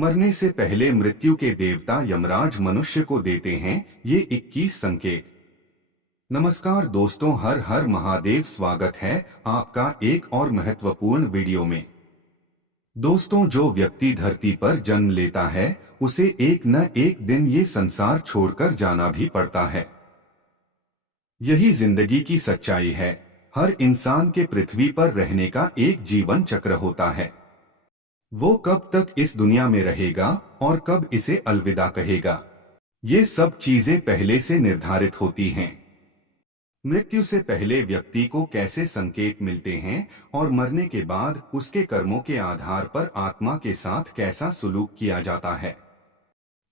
मरने से पहले मृत्यु के देवता यमराज मनुष्य को देते हैं ये 21 संकेत। नमस्कार दोस्तों, हर हर महादेव। स्वागत है आपका एक और महत्वपूर्ण वीडियो में। दोस्तों, जो व्यक्ति धरती पर जन्म लेता है उसे एक न एक दिन ये संसार छोड़कर जाना भी पड़ता है। यही जिंदगी की सच्चाई है। हर इंसान के पृथ्वी पर रहने का एक जीवन चक्र होता है। वो कब तक इस दुनिया में रहेगा और कब इसे अलविदा कहेगा, ये सब चीजें पहले से निर्धारित होती हैं। मृत्यु से पहले व्यक्ति को कैसे संकेत मिलते हैं और मरने के बाद उसके कर्मों के आधार पर आत्मा के साथ कैसा सुलूक किया जाता है।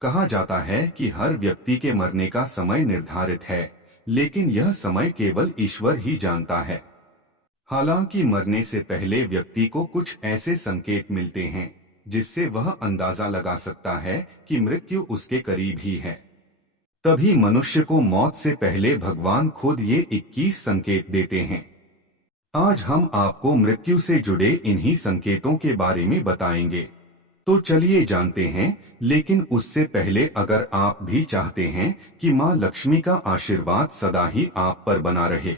कहा जाता है कि हर व्यक्ति के मरने का समय निर्धारित है, लेकिन यह समय केवल ईश्वर ही जानता है। हालांकि मरने से पहले व्यक्ति को कुछ ऐसे संकेत मिलते हैं जिससे वह अंदाजा लगा सकता है कि मृत्यु उसके करीब ही है। तभी मनुष्य को मौत से पहले भगवान खुद ये 21 संकेत देते हैं। आज हम आपको मृत्यु से जुड़े इन्हीं संकेतों के बारे में बताएंगे। तो चलिए जानते हैं, लेकिन उससे पहले अगर आप भी चाहते हैं कि मां लक्ष्मी का आशीर्वाद सदा ही आप पर बना रहे,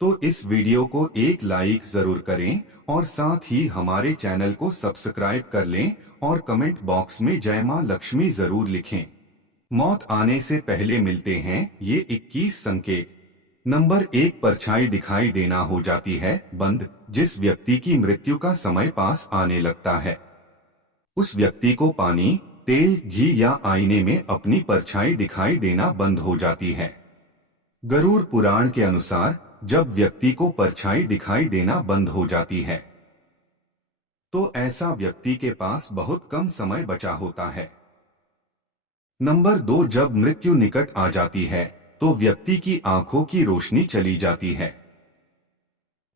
तो इस वीडियो को एक लाइक जरूर करें और साथ ही हमारे चैनल को सब्सक्राइब कर लें और कमेंट बॉक्स में जय मां लक्ष्मी जरूर लिखें। मौत आने से पहले मिलते हैं ये 21 संकेत। नंबर 1, परछाई दिखाई देना हो जाती है बंद। जिस व्यक्ति की मृत्यु का समय पास आने लगता है उस व्यक्ति को पानी, तेल, घी या आईने में अपनी परछाई दिखाई देना बंद हो जाती है। गरुड़ पुराण के अनुसार जब व्यक्ति को परछाई दिखाई देना बंद हो जाती है तो ऐसा व्यक्ति के पास बहुत कम समय बचा होता है। नंबर 2, जब मृत्यु निकट आ जाती है तो व्यक्ति की आंखों की रोशनी चली जाती है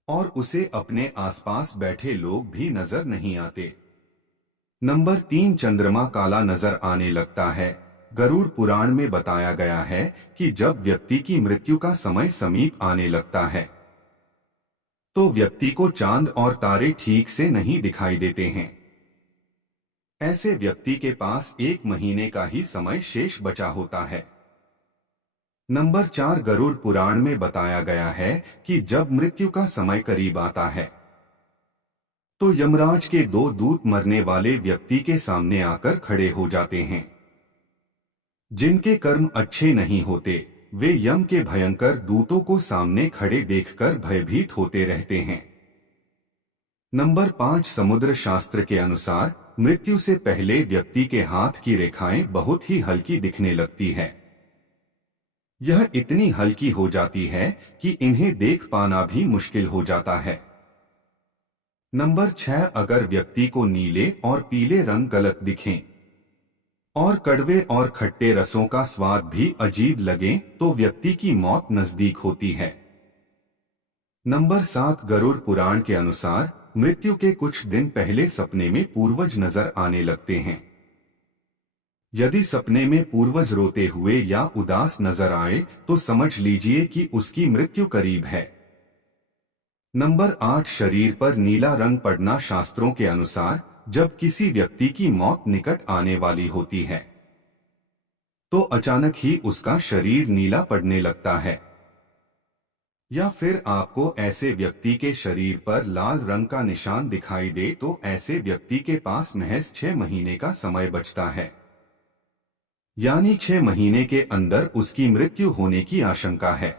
और उसे अपने आसपास बैठे लोग भी नजर नहीं आते। नंबर 3, चंद्रमा काला नजर आने लगता है। गरुड़ पुराण में बताया गया है कि जब व्यक्ति की मृत्यु का समय समीप आने लगता है तो व्यक्ति को चांद और तारे ठीक से नहीं दिखाई देते हैं। ऐसे व्यक्ति के पास 1 महीने का ही समय शेष बचा होता है। नंबर 4, गरुड़ पुराण में बताया गया है कि जब मृत्यु का समय करीब आता है तो यमराज के 2 दूत मरने वाले व्यक्ति के सामने आकर खड़े हो जाते हैं। जिनके कर्म अच्छे नहीं होते वे यम के भयंकर दूतों को सामने खड़े देखकर भयभीत होते रहते हैं। नंबर 5, समुद्र शास्त्र के अनुसार मृत्यु से पहले व्यक्ति के हाथ की रेखाएं बहुत ही हल्की दिखने लगती है। यह इतनी हल्की हो जाती है कि इन्हें देख पाना भी मुश्किल हो जाता है। नंबर 6, अगर व्यक्ति को नीले और पीले रंग गलत दिखें और कड़वे और खट्टे रसों का स्वाद भी अजीब लगे तो व्यक्ति की मौत नजदीक होती है। नंबर 7, गरुड़ पुराण के अनुसार मृत्यु के कुछ दिन पहले सपने में पूर्वज नजर आने लगते हैं। यदि सपने में पूर्वज रोते हुए या उदास नजर आए तो समझ लीजिए कि उसकी मृत्यु करीब है। नंबर 8, शरीर पर नीला रंग पड़ना। शास्त्रों के अनुसार जब किसी व्यक्ति की मौत निकट आने वाली होती है तो अचानक ही उसका शरीर नीला पड़ने लगता है, या फिर आपको ऐसे व्यक्ति के शरीर पर लाल रंग का निशान दिखाई दे तो ऐसे व्यक्ति के पास महज 6 महीने का समय बचता है, यानी 6 महीने के अंदर उसकी मृत्यु होने की आशंका है।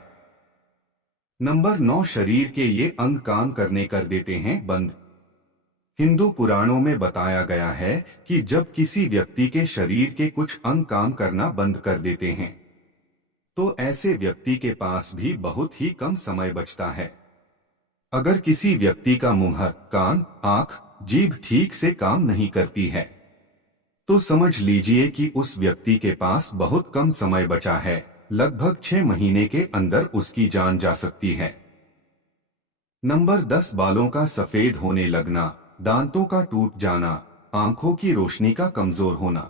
नंबर 9, शरीर के ये अंग काम करने कर देते हैं बंद। हिंदू पुराणों में बताया गया है कि जब किसी व्यक्ति के शरीर के कुछ अंग काम करना बंद कर देते हैं तो ऐसे व्यक्ति के पास भी बहुत ही कम समय बचता है। अगर किसी व्यक्ति का मुंह, कान, आंख, जीभ ठीक से काम नहीं करती है तो समझ लीजिए कि उस व्यक्ति के पास बहुत कम समय बचा है। लगभग 6 महीने के अंदर उसकी जान जा सकती है। नंबर 10, बालों का सफेद होने लगना, दांतों का टूट जाना, आंखों की रोशनी का कमजोर होना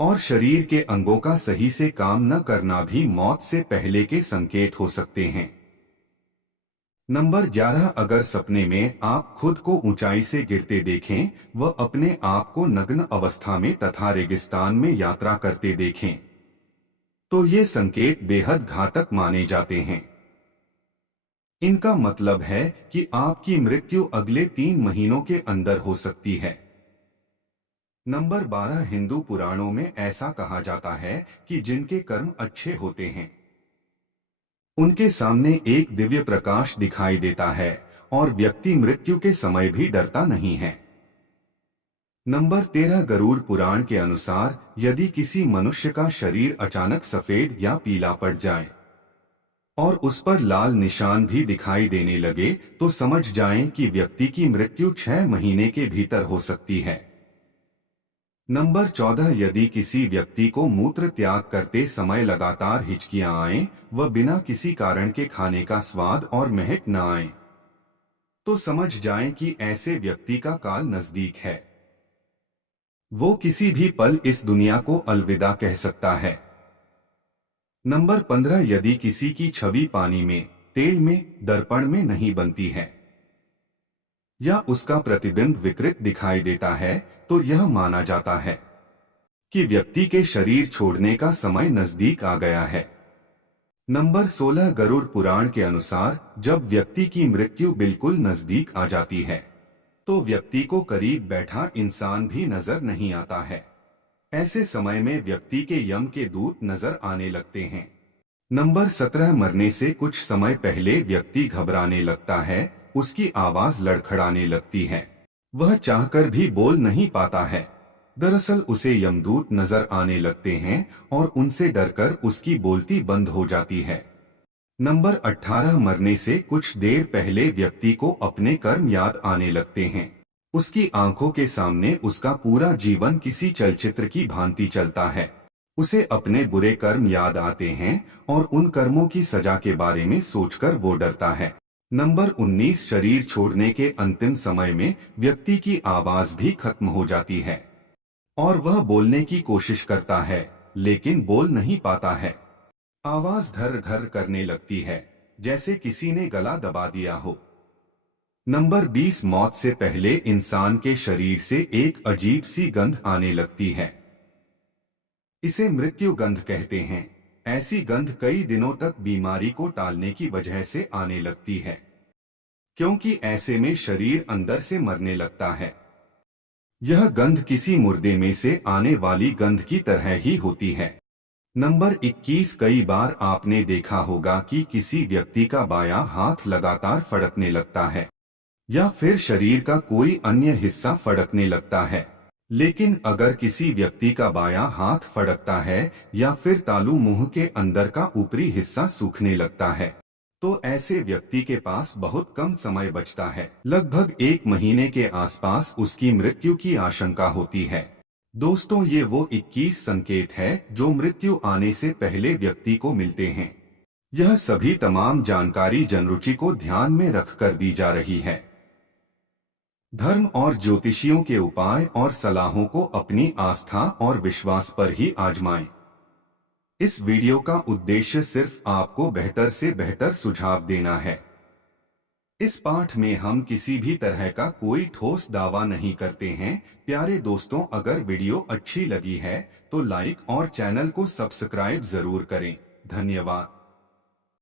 और शरीर के अंगों का सही से काम न करना भी मौत से पहले के संकेत हो सकते हैं। नंबर 11, अगर सपने में आप खुद को ऊंचाई से गिरते देखें व अपने आप को नग्न अवस्था में तथा रेगिस्तान में यात्रा करते देखें तो ये संकेत बेहद घातक माने जाते हैं। इनका मतलब है कि आपकी मृत्यु अगले 3 महीनों के अंदर हो सकती है। नंबर 12, हिंदू पुराणों में ऐसा कहा जाता है कि जिनके कर्म अच्छे होते हैं उनके सामने एक दिव्य प्रकाश दिखाई देता है और व्यक्ति मृत्यु के समय भी डरता नहीं है। नंबर 13, गरुड़ पुराण के अनुसार यदि किसी मनुष्य का शरीर अचानक सफेद या पीला पड़ जाए और उस पर लाल निशान भी दिखाई देने लगे तो समझ जाएं कि व्यक्ति की मृत्यु 6 महीने के भीतर हो सकती है। नंबर 14, यदि किसी व्यक्ति को मूत्र त्याग करते समय लगातार हिचकियां आएं व बिना किसी कारण के खाने का स्वाद और महक न आए तो समझ जाएं कि ऐसे व्यक्ति का काल नजदीक है। वो किसी भी पल इस दुनिया को अलविदा कह सकता है। नंबर 15, यदि किसी की छवि पानी में, तेल में, दर्पण में नहीं बनती है या उसका प्रतिबिंब विकृत दिखाई देता है तो यह माना जाता है कि व्यक्ति के शरीर छोड़ने का समय नजदीक आ गया है। नंबर 16, गरुड़ पुराण के अनुसार जब व्यक्ति की मृत्यु बिल्कुल नजदीक आ जाती है तो व्यक्ति को करीब बैठा इंसान भी नजर नहीं आता है। ऐसे समय में व्यक्ति के यम के दूत नजर आने लगते हैं। नंबर 17, मरने से कुछ समय पहले व्यक्ति घबराने लगता है, उसकी आवाज लड़खड़ाने लगती है, वह चाहकर भी बोल नहीं पाता है। दरअसल उसे यमदूत नजर आने लगते हैं और उनसे डरकर उसकी बोलती बंद हो जाती है। नंबर 18, मरने से कुछ देर पहले व्यक्ति को अपने कर्म याद आने लगते हैं। उसकी आंखों के सामने उसका पूरा जीवन किसी चलचित्र की भांति चलता है। उसे अपने बुरे कर्म याद आते हैं और उन कर्मों की सजा के बारे में सोचकर वो डरता है। नंबर 19, शरीर छोड़ने के अंतिम समय में व्यक्ति की आवाज भी खत्म हो जाती है और वह बोलने की कोशिश करता है लेकिन बोल नहीं पाता है। आवाज घर घर करने लगती है जैसे किसी ने गला दबा दिया हो। नंबर 20, मौत से पहले इंसान के शरीर से एक अजीब सी गंध आने लगती है। इसे मृत्यु गंध कहते हैं। ऐसी गंध कई दिनों तक बीमारी को टालने की वजह से आने लगती है क्योंकि ऐसे में शरीर अंदर से मरने लगता है। यह गंध किसी मुर्दे में से आने वाली गंध की तरह ही होती है। नंबर 21, कई बार आपने देखा होगा कि किसी व्यक्ति का बायां हाथ लगातार फड़कने लगता है या फिर शरीर का कोई अन्य हिस्सा फड़कने लगता है। लेकिन अगर किसी व्यक्ति का बायां हाथ फड़कता है या फिर तालू मुंह के अंदर का ऊपरी हिस्सा सूखने लगता है तो ऐसे व्यक्ति के पास बहुत कम समय बचता है। लगभग 1 महीने के आसपास उसकी मृत्यु की आशंका होती है। दोस्तों, ये वो 21 संकेत है जो मृत्यु आने से पहले व्यक्ति को मिलते हैं। यह सभी तमाम जानकारी जनरुचि को ध्यान में रखकर दी जा रही है। धर्म और ज्योतिषियों के उपाय और सलाहों को अपनी आस्था और विश्वास पर ही आजमाएं। इस वीडियो का उद्देश्य सिर्फ आपको बेहतर से बेहतर सुझाव देना है। इस पाठ में हम किसी भी तरह का कोई ठोस दावा नहीं करते हैं। प्यारे दोस्तों, अगर वीडियो अच्छी लगी है तो लाइक और चैनल को सब्सक्राइब जरूर करें। धन्यवाद।